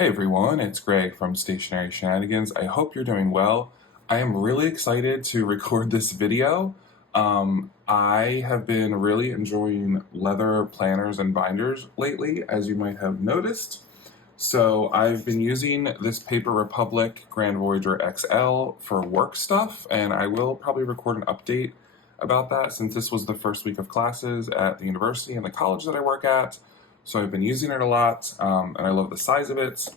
Hey everyone, it's Greg from Stationery Shenanigans. I hope you're doing well. I am really excited to record this video. I have been really enjoying leather planners and binders lately, as you might have noticed. So I've been using this Paper Republic Grand Voyager XL for work stuff, and I will probably record an update about that since this was the first week of classes at the university and the college that I work at. So I've been using it a lot, and I love the size of it.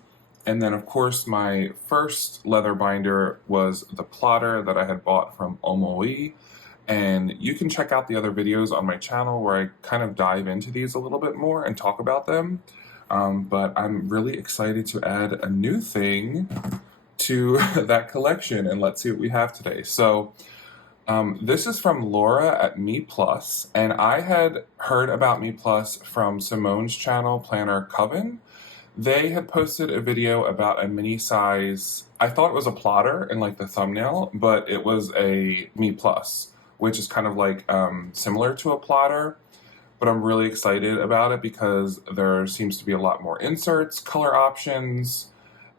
And then, of course, my first leather binder was the plotter that I had bought from Omoi. And you can check out the other videos on my channel where I kind of dive into these a little bit more and talk about them. But I'm really excited to add a new thing to that collection, and let's see what we have today. So this is from Laura at Me Plus, and I had heard about Me Plus from Simone's channel, Planner Coven. They had posted a video about a mini size, I thought it was a plotter in like the thumbnail, but it was a Me Plus, which is kind of like similar to a plotter, but I'm really excited about it because there seems to be a lot more inserts, color options,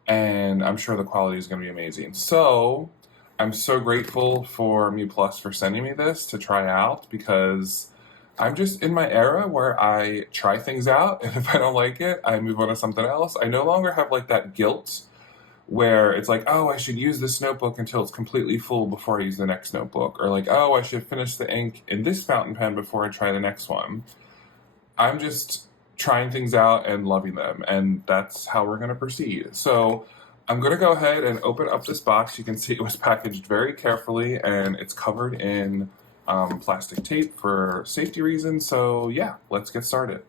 and I'm sure the quality is going to be amazing. So I'm so grateful for Me Plus for sending me this to try out because I'm just in my era where I try things out, and if I don't like it, I move on to something else. I no longer have like that guilt where it's like, oh, I should use this notebook until it's completely full before I use the next notebook, or like, oh, I should finish the ink in this fountain pen before I try the next one. I'm just trying things out and loving them, and that's how we're going to proceed. So I'm going to go ahead and open up this box. You can see it was packaged very carefully, and it's covered in plastic tape for safety reasons. So yeah, let's get started.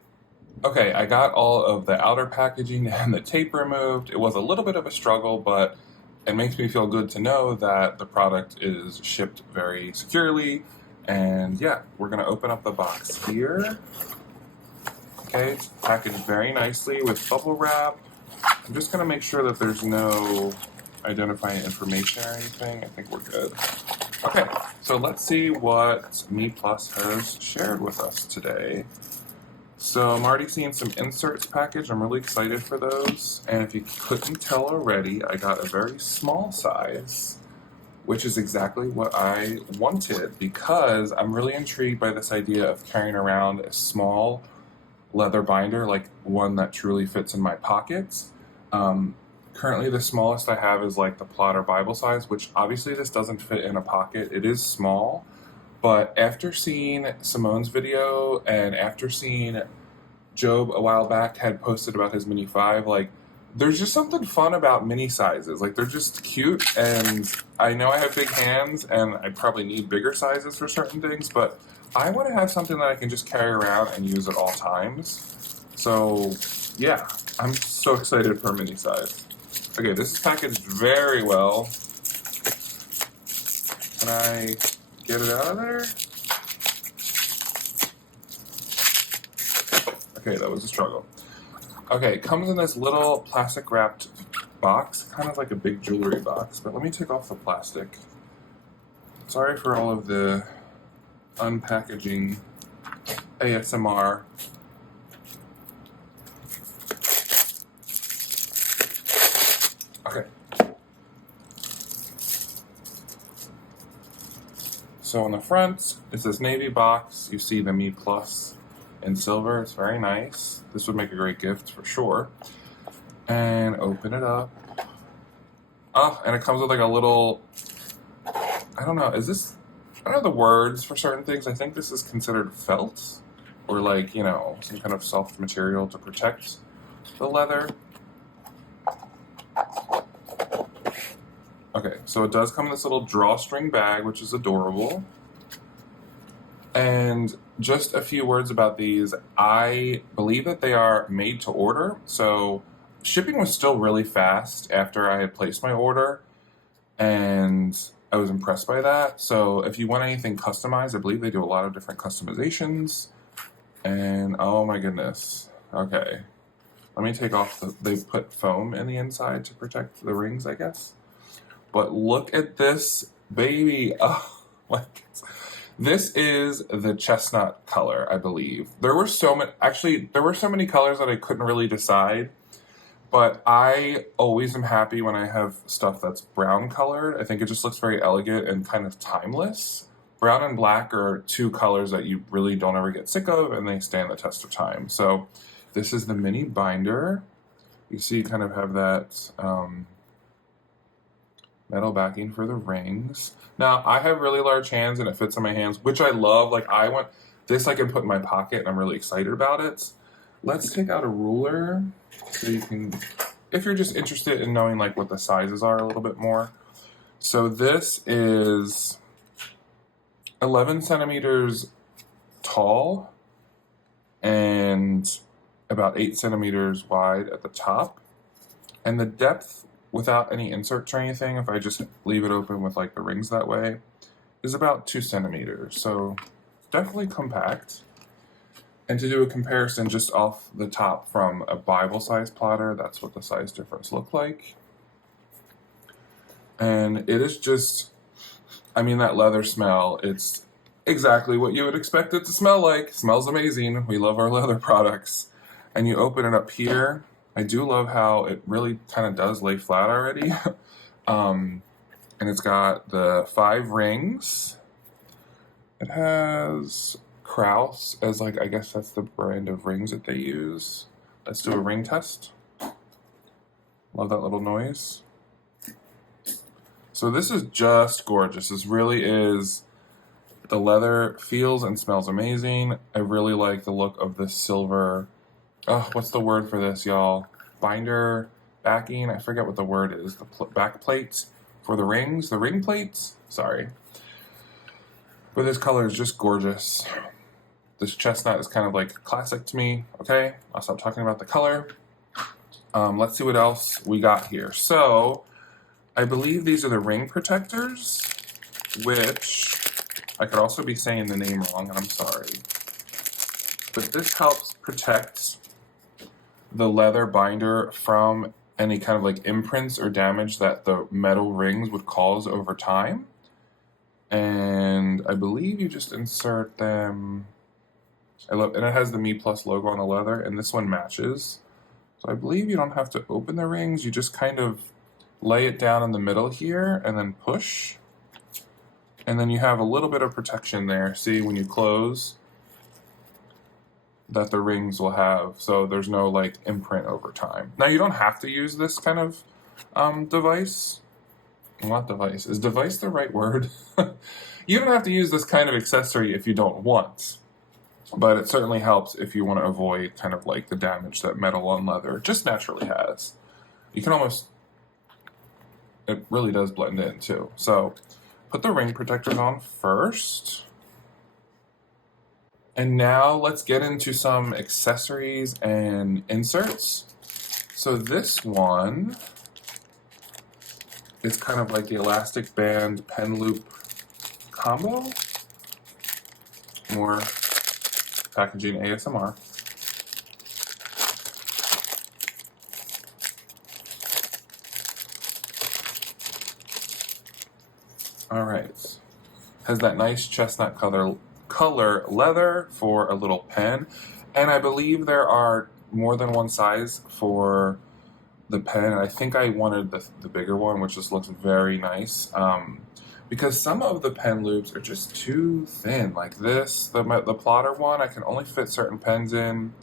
Okay, I got all of the outer packaging and the tape removed. It was a little bit of a struggle, but it makes me feel good to know that the product is shipped very securely. And yeah, we're going to open up the box here. Okay, it's packaged very nicely with bubble wrap. I'm just going to make sure that there's no identifying information or anything. I think we're good. Okay, so let's see what Me Plus has shared with us today. So I'm already seeing some inserts packaged. I'm really excited for those. And if you couldn't tell already, I got a very small size, which is exactly what I wanted because I'm really intrigued by this idea of carrying around a small leather binder, like one that truly fits in my pockets. Currently, the smallest I have is like the plotter Bible size, which obviously this doesn't fit in a pocket. It is small, but after seeing Simone's video and after seeing Job a while back had posted about his Mini 5, like there's just something fun about mini sizes. Like they're just cute, and I know I have big hands and I probably need bigger sizes for certain things, but I want to have something that I can just carry around and use at all times. So yeah, I'm so excited for a mini size. Okay, this is packaged very well. Can I get it out of there? Okay, that was a struggle. Okay, it comes in this little plastic wrapped box, kind of like a big jewelry box, but let me take off the plastic. Sorry for all of the unpackaging ASMR. Okay. So on the front, it's this navy box. You see the Me Plus in silver. It's very nice. This would make a great gift for sure. And open it up. Oh, and it comes with like a little, I don't know, is this, I don't know the words for certain things. I think this is considered felt or like, you know, some kind of soft material to protect the leather. Okay, so it does come in this little drawstring bag, which is adorable. And just a few words about these. I believe that they are made to order, so shipping was still really fast after I had placed my order, and I was impressed by that. So if you want anything customized, I believe they do a lot of different customizations. And oh my goodness. Okay, let me take off they put foam in the inside to protect the rings, I guess. But look at this baby. Oh, like this is the chestnut color, I believe. There were so many, actually, there were so many colors that I couldn't really decide. But I always am happy when I have stuff that's brown colored. I think it just looks very elegant and kind of timeless. Brown and black are two colors that you really don't ever get sick of, and they stand the test of time. So this is the mini binder. You see you kind of have that metal backing for the rings. Now, I have really large hands and it fits in my hands, which I love. Like, I want this I can put in my pocket and I'm really excited about it. Let's take out a ruler so you can, if you're just interested in knowing like what the sizes are a little bit more. So this is 11 centimeters tall and about 8 centimeters wide at the top. And the depth, without any inserts or anything, if I just leave it open with like the rings that way, is about 2 centimeters. So definitely compact. And to do a comparison just off the top from a Bible size plotter, that's what the size difference looked like. And it is just, I mean, that leather smell, it's exactly what you would expect it to smell like. It smells amazing. We love our leather products. And you open it up here. I do love how it really kind of does lay flat already. And it's got the 5 rings. It has Kraus as like, I guess that's the brand of rings that they use. Let's do a ring test. Love that little noise. So this is just gorgeous. This really is, the leather feels and smells amazing. I really like the look of the silver, oh, what's the word for this, y'all? Binder, backing, I forget what the word is. The back plates for the rings, the ring plates, sorry. But this color is just gorgeous. This chestnut is kind of like classic to me. Okay, I'll stop talking about the color. Let's see what else we got here. So, I believe these are the ring protectors, which I could also be saying the name wrong, and I'm sorry. But this helps protect the leather binder from any kind of like imprints or damage that the metal rings would cause over time. And I believe you just insert them. And it has the Me Plus logo on the leather, and this one matches. So I believe you don't have to open the rings, you just kind of lay it down in the middle here and then push. And then you have a little bit of protection there. See, when you close, that the rings will have, so there's no like imprint over time. Now you don't have to use this kind of device. Not device. Is device the right word? You don't have to use this kind of accessory if you don't want. But it certainly helps if you want to avoid kind of like the damage that metal on leather just naturally has. You can almost, it really does blend in too. So put the ring protectors on first. And now let's get into some accessories and inserts. So this one is kind of like the elastic band pen loop combo. More packaging ASMR. All right, has that nice chestnut color leather for a little pen, and I believe there are more than one size for the pen. I think I wanted the bigger one, which just looks very nice. Because some of the pen loops are just too thin, like this, the plotter one, I can only fit certain pens in,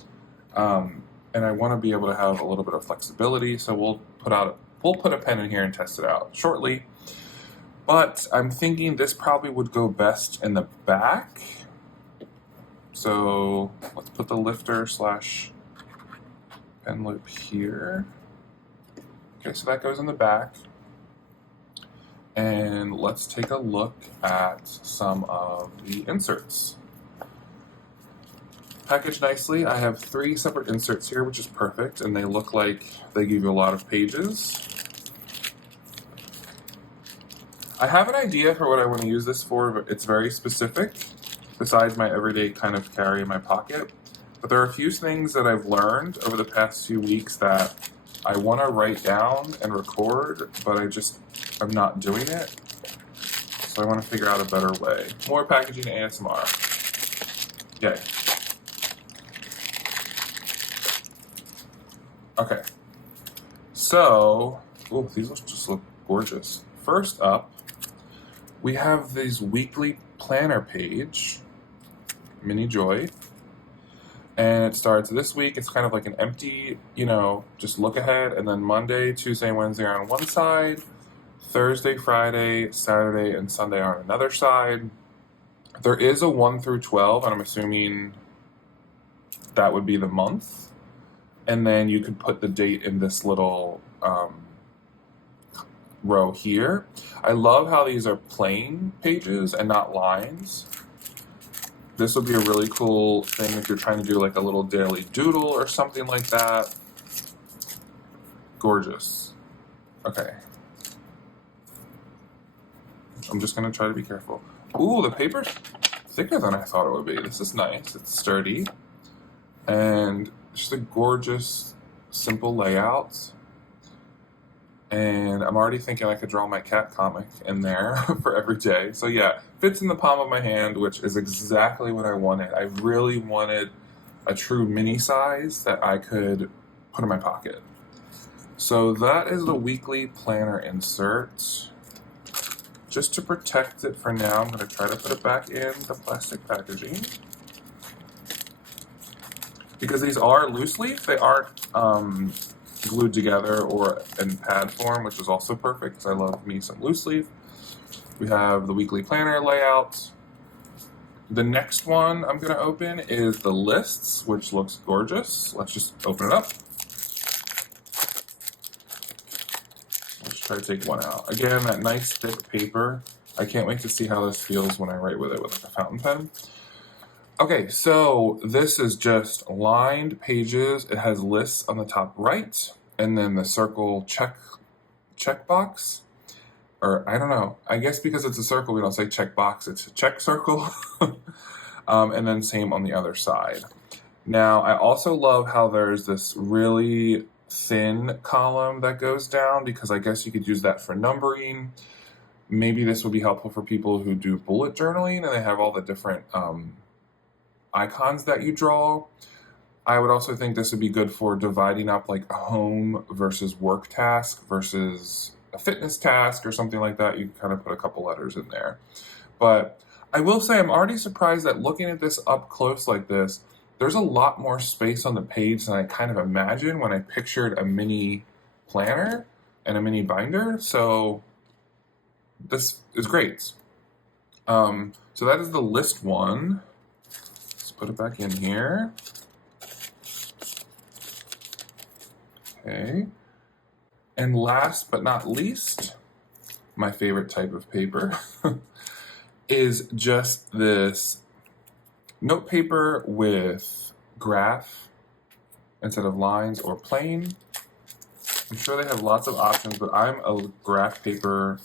and I want to be able to have a little bit of flexibility, so we'll put a pen in here and test it out shortly. But I'm thinking this probably would go best in the back, so let's put the lifter / pen loop here. Okay, so that goes in the back. And let's take a look at some of the inserts. Packaged nicely, I have 3 separate inserts here, which is perfect, and they look like they give you a lot of pages. I have an idea for what I want to use this for, but it's very specific, besides my everyday kind of carry in my pocket. But there are a few things that I've learned over the past few weeks that I want to write down and record, but I'm not doing it. So I want to figure out a better way. More packaging ASMR. Yay. Okay. So, oh, these just look gorgeous. First up, we have these weekly planner page, Mini Joy. And it starts this week. It's kind of like an empty, just look ahead. And then Monday, Tuesday, Wednesday are on one side. Thursday, Friday, Saturday, and Sunday are on another side. There is a 1 through 12, and I'm assuming that would be the month. And then you could put the date in this little row here. I love how these are plain pages and not lines. This would be a really cool thing if you're trying to do like a little daily doodle or something like that. Gorgeous. Okay. I'm just going to try to be careful. Ooh, the paper's thicker than I thought it would be. This is nice. It's sturdy. And just a gorgeous, simple layout. And I'm already thinking I could draw my cat comic in there for every day. So yeah, fits in the palm of my hand, which is exactly what I wanted. I really wanted a true mini size that I could put in my pocket. So that is the weekly planner insert. Just to protect it for now, I'm going to try to put it back in the plastic packaging. Because these are loose leaf, they aren't glued together or in pad form, which is also perfect because I love me some loose leaf. We have the weekly planner layout. The next one I'm going to open is the lists, which looks gorgeous. Let's just open it up. Let's try to take one out. Again, that nice thick paper. I can't wait to see how this feels when I write with it with like a fountain pen. Okay, so this is just lined pages. It has lists on the top right, and then the circle checkbox. Or I don't know. I guess because it's a circle, we don't say checkbox. It's a check circle. And then same on the other side. Now, I also love how there's this really thin column that goes down because I guess you could use that for numbering. Maybe this would be helpful for people who do bullet journaling and they have all the different icons that you draw. I would also think this would be good for dividing up like a home versus work task versus a fitness task or something like that. You can kind of put a couple letters in there. But I will say I'm already surprised that looking at this up close like this, there's a lot more space on the page than I kind of imagined when I pictured a mini planner and a mini binder. So this is great. So that is the list one. Put it back in here. Okay. And last but not least, my favorite type of paper is just this note paper with graph instead of lines or plain. I'm sure they have lots of options, but I'm a graph paper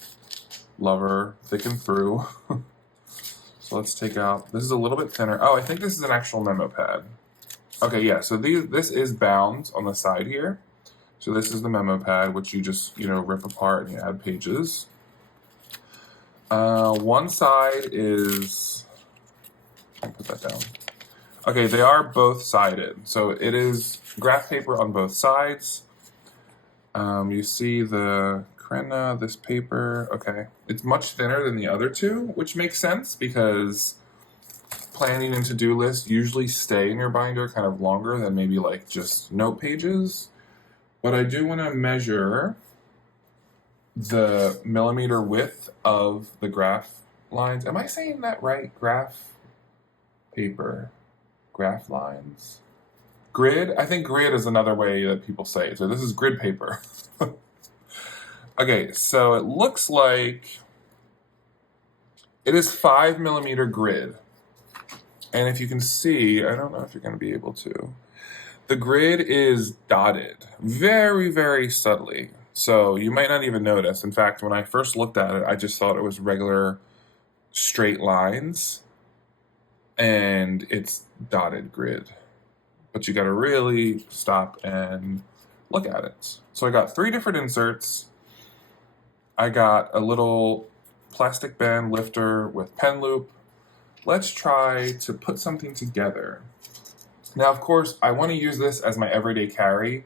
lover, thick and through. So let's take out, this is a little bit thinner. Oh, I think this is an actual memo pad. Okay, yeah, so this is bound on the side here. So this is the memo pad, which you just, rip apart and you add pages. One side is, I'll put that down. Okay, they are both sided. So it is graph paper on both sides. You see the Krenna, this paper, okay. It's much thinner than the other two, which makes sense because planning and to-do lists usually stay in your binder kind of longer than maybe like just note pages. But I do want to measure the millimeter width of the graph lines. Am I saying that right? Graph paper, graph lines. Grid? I think grid is another way that people say it. So this is grid paper. Okay, so it looks like it is 5 millimeter grid. And if you can see, I don't know if you're going to be able to, the grid is dotted very, very subtly. So you might not even notice. In fact, when I first looked at it, I just thought it was regular straight lines and it's dotted grid. But you got to really stop and look at it. So I got 3 different inserts. I got a little plastic band lifter with pen loop. Let's try to put something together. Now, of course, I want to use this as my everyday carry,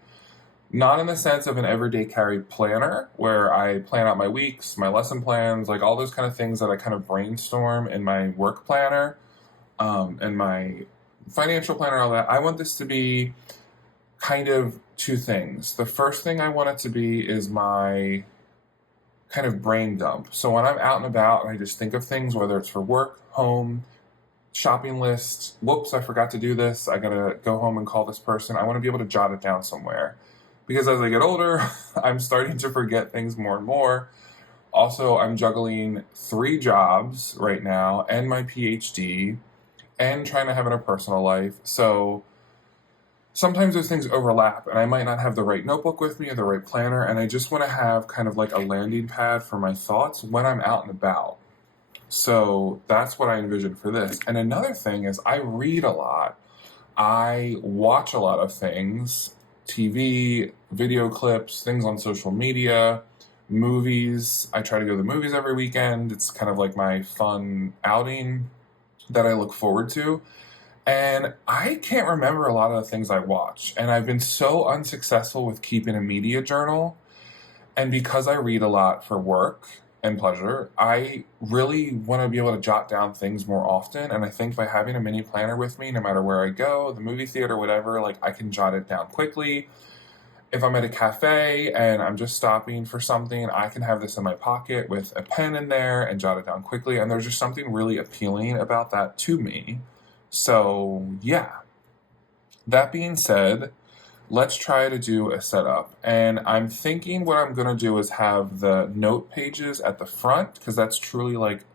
Not in the sense of an everyday carry planner where I plan out my weeks, my lesson plans, like all those kind of things that I kind of brainstorm in my work planner, and my financial planner, all that. I want this to be kind of two things. The first thing I want it to be is my kind of brain dump. So when I'm out and about and I just think of things, whether it's for work, home, shopping list, whoops, I forgot to do this, I gotta go home and call this person. I want to be able to jot it down somewhere. Because as I get older, I'm starting to forget things more and more. Also, I'm juggling 3 jobs right now and my PhD and trying to have a personal life. So sometimes those things overlap and I might not have the right notebook with me or the right planner, and I just want to have kind of like a landing pad for my thoughts when I'm out and about. So that's what I envision for this. And another thing is I read a lot. I watch a lot of things, TV, video clips, things on social media, movies. I try to go to the movies every weekend. It's kind of like my fun outing that I look forward to. And I can't remember a lot of the things I watch. And I've been so unsuccessful with keeping a media journal. And because I read a lot for work and pleasure, I really want to be able to jot down things more often. And I think by having a mini planner with me, no matter where I go, the movie theater, whatever, like I can jot it down quickly. If I'm at a cafe and I'm just stopping for something, I can have this in my pocket with a pen in there and jot it down quickly. And there's just something really appealing about that to me. So, yeah. That being said, let's try to do a setup. And I'm thinking what I'm going to do is have the note pages at the front, because that's truly like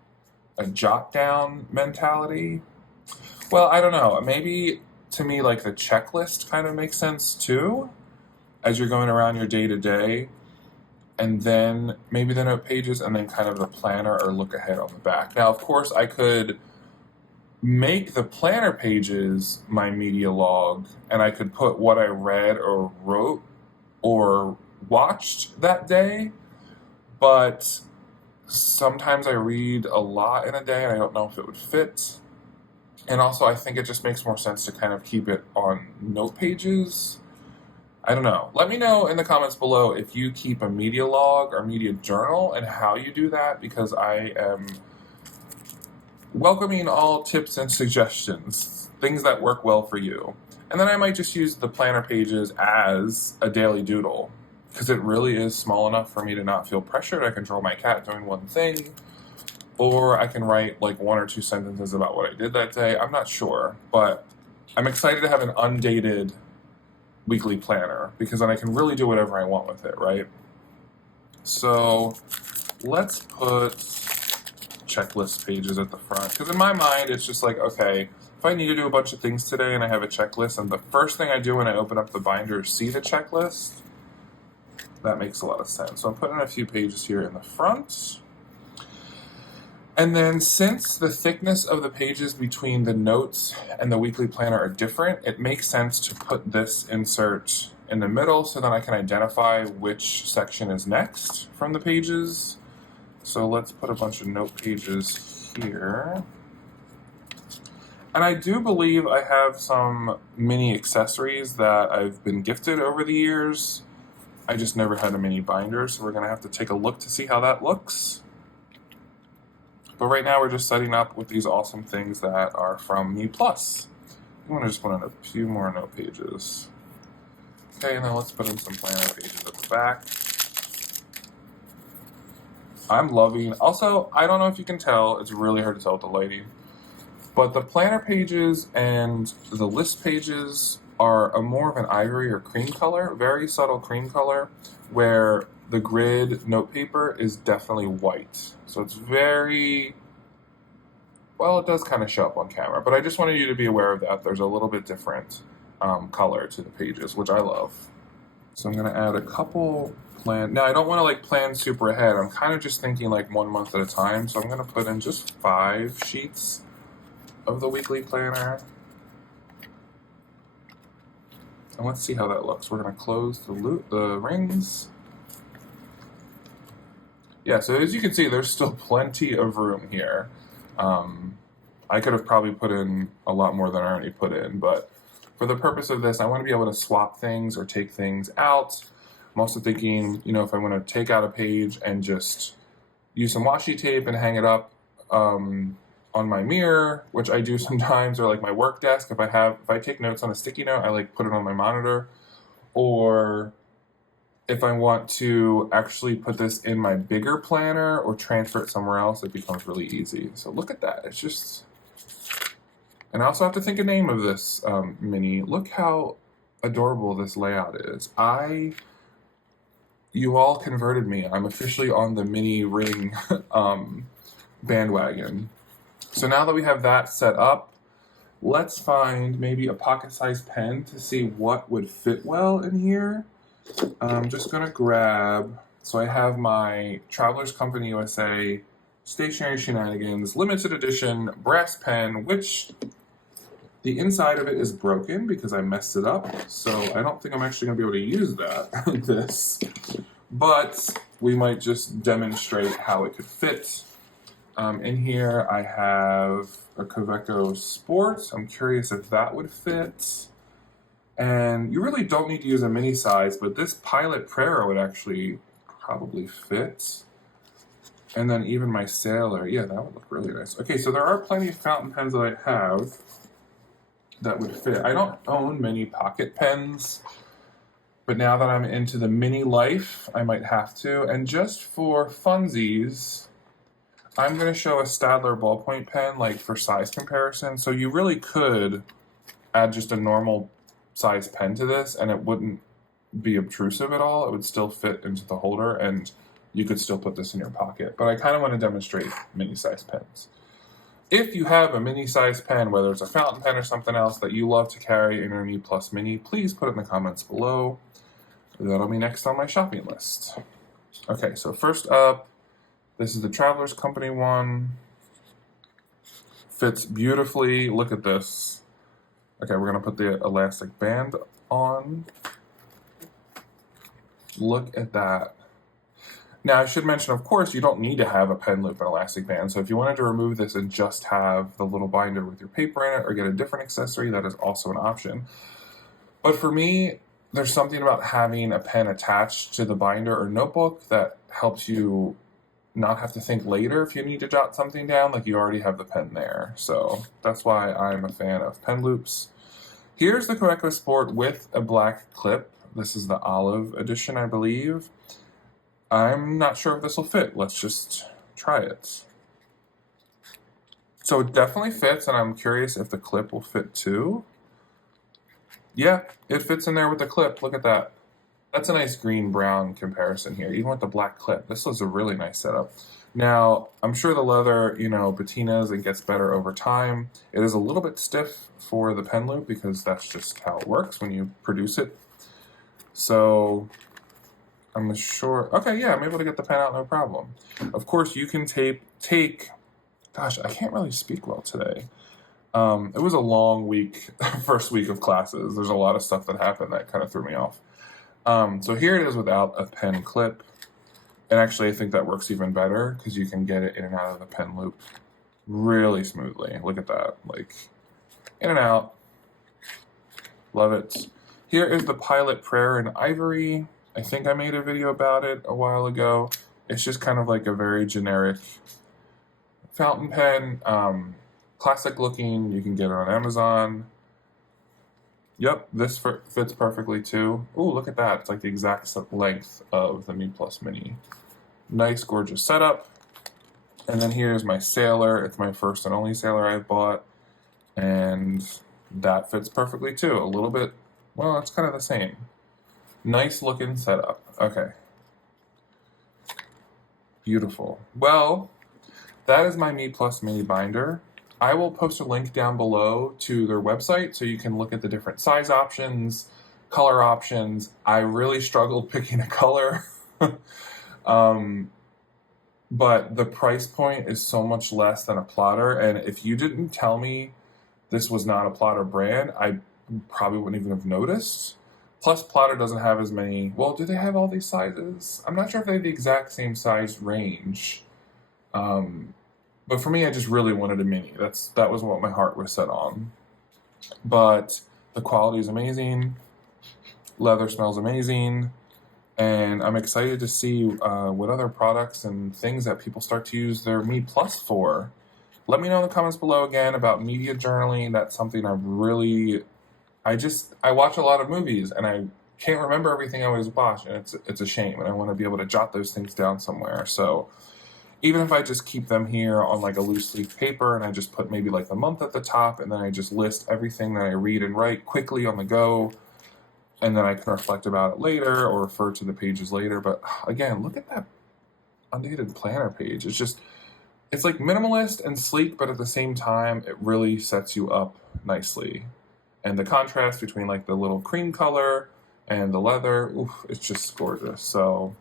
a jot down mentality. Well, I don't know. Maybe to me, like the checklist kind of makes sense too, as you're going around your day to day. And then maybe the note pages, and then kind of the planner or look ahead on the back. Now, of course, I could make the planner pages my media log, and I could put what I read or wrote or watched that day. But sometimes I read a lot in a day and I don't know if it would fit. And also, I think it just makes more sense to kind of keep it on note pages. I don't know. Let me know in the comments below if you keep a media log or media journal and how you do that, because I am welcoming all tips and suggestions, things that work well for you. And then I might just use the planner pages as a daily doodle, because it really is small enough for me to not feel pressured. I can draw my cat doing one thing, or I can write like 1 or 2 sentences about what I did that day. I'm not sure, but I'm excited to have an undated weekly planner, because then I can really do whatever I want with it, right? So let's put checklist pages at the front, because in my mind it's just like, okay, if I need to do a bunch of things today and I have a checklist, and the first thing I do when I open up the binder is see the checklist, that makes a lot of sense. So I'm putting a few pages here in the front. And then since the thickness of the pages between the notes and the weekly planner are different, it makes sense to put this insert in the middle so that I can identify which section is next from the pages. So let's put a bunch of note pages here. And I do believe I have some mini accessories that I've been gifted over the years. I just never had a mini binder, so we're going to have to take a look to see how that looks. But right now we're just setting up with these awesome things that are from Me Plus. I'm going to just put in a few more note pages. Okay, and then let's put in some planner pages at the back. I'm loving, also, I don't know if you can tell, it's really hard to tell with the lighting, but the planner pages and the list pages are a more of an ivory or cream color, very subtle cream color, where the grid note paper is definitely white. So it's very, well, it does kind of show up on camera, but I just wanted you to be aware of that. There's a little bit different color to the pages, which I love. So I'm going to add a couple now I don't want to like plan super ahead. I'm kind of just thinking like 1 month at a time. So I'm going to put in just 5 sheets of the weekly planner. And let's see how that looks. We're going to close the rings. Yeah, so as you can see, there's still plenty of room here. I could have probably put in a lot more than I already put in, but for the purpose of this, I want to be able to swap things or take things out. I'm also thinking, if I want to take out a page and just use some washi tape and hang it up on my mirror, which I do sometimes, or like my work desk. If I take notes on a sticky note, I like put it on my monitor. Or if I want to actually put this in my bigger planner or transfer it somewhere else, it becomes really easy. So look at that. It's just, and I also have to think a name of this mini. Look how adorable this layout is. You all converted me. I'm officially on the mini ring bandwagon. So now that we have that set up, let's find maybe a pocket-sized pen to see what would fit well in here. I'm just gonna grab, so I have my Travelers Company USA Stationery Shenanigans limited edition brass pen, which the inside of it is broken because I messed it up. So I don't think I'm actually gonna be able to use this, but we might just demonstrate how it could fit. In here I have a Kaweco Sport. I'm curious if that would fit. And you really don't need to use a mini size, but this Pilot Prera would actually probably fit. And then even my Sailor, yeah, that would look really nice. Okay, so there are plenty of fountain pens that I have that would fit. I don't own many pocket pens, but now that I'm into the mini life, I might have to. And just for funsies, I'm going to show a Staedtler ballpoint pen, like for size comparison. So you really could add just a normal size pen to this and it wouldn't be obtrusive at all. It would still fit into the holder and you could still put this in your pocket. But I kind of want to demonstrate mini size pens. If you have a mini size pen, whether it's a fountain pen or something else that you love to carry in your Me Plus Mini, please put it in the comments below. That'll be next on my shopping list. Okay, so first up, this is the Travelers Company one. Fits beautifully. Look at this. Okay, we're gonna put the elastic band on. Look at that. Now, I should mention, of course, you don't need to have a pen loop and elastic band. So if you wanted to remove this and just have the little binder with your paper in it or get a different accessory, that is also an option. But for me, there's something about having a pen attached to the binder or notebook that helps you not have to think later if you need to jot something down, like you already have the pen there. So that's why I'm a fan of pen loops. Here's the Kaweco Sport with a black clip. This is the olive edition, I believe. I'm not sure if this will fit. Let's just try it. So it definitely fits, and I'm curious if the clip will fit too. Yeah, it fits in there with the clip. Look at that. That's a nice green-brown comparison here, even with the black clip. This was a really nice setup. Now, I'm sure the leather, patinas and gets better over time. It is a little bit stiff for the pen loop because that's just how it works when you produce it. So I'm sure, okay, yeah, I'm able to get the pen out, no problem. Of course, you can gosh, I can't really speak well today. It was a long week, first week of classes. There's a lot of stuff that happened that kind of threw me off. So here it is without a pen clip. And actually, I think that works even better because you can get it in and out of the pen loop really smoothly. Look at that, like in and out. Love it. Here is the Pilot Prera in ivory. I think I made a video about it a while ago. It's just kind of like a very generic fountain pen. Classic looking. You can get it on Amazon. Yep, this fits perfectly too. Ooh, look at that. It's like the exact length of the Me Plus Mini. Nice, gorgeous setup. And then here's my Sailor. It's my first and only Sailor I've bought. And that fits perfectly too. A little bit, well, it's kind of the same. Nice looking setup. Okay. Beautiful. Well, that is my Me Plus Mini binder. I will post a link down below to their website so you can look at the different size options, color options. I really struggled picking a color. But the price point is so much less than a plotter. And if you didn't tell me this was not a plotter brand, I probably wouldn't even have noticed. Plus, Plotter doesn't have as many. Well, do they have all these sizes? I'm not sure if they have the exact same size range. But for me, I just really wanted a mini. That was what my heart was set on. But The quality is amazing. Leather smells amazing. And I'm excited to see what other products and things that people start to use their Me Plus for. Let me know in the comments below again about media journaling. That's something I watch a lot of movies and I can't remember everything I always watch, and it's a shame, and I want to be able to jot those things down somewhere. So even if I just keep them here on like a loose leaf paper and I just put maybe like the month at the top, and then I just list everything that I read and write quickly on the go, and then I can reflect about it later or refer to the pages later. But again, look at that undated planner page. It's like minimalist and sleek, but at the same time, it really sets you up nicely. And the contrast between like the little cream color and the leather, oof, it's just gorgeous. So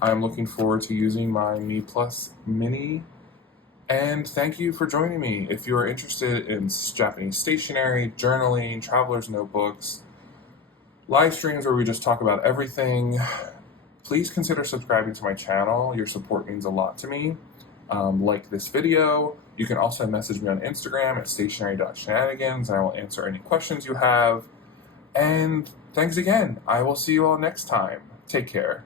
I'm looking forward to using my Me Plus Mini. And thank you for joining me. If you are interested in Japanese stationery, journaling, traveler's notebooks, live streams where we just talk about everything, please consider subscribing to my channel. Your support means a lot to me. Like this video. You can also message me on Instagram at stationery.shenanigans, and I will answer any questions you have. And thanks again. I will see you all next time. Take care.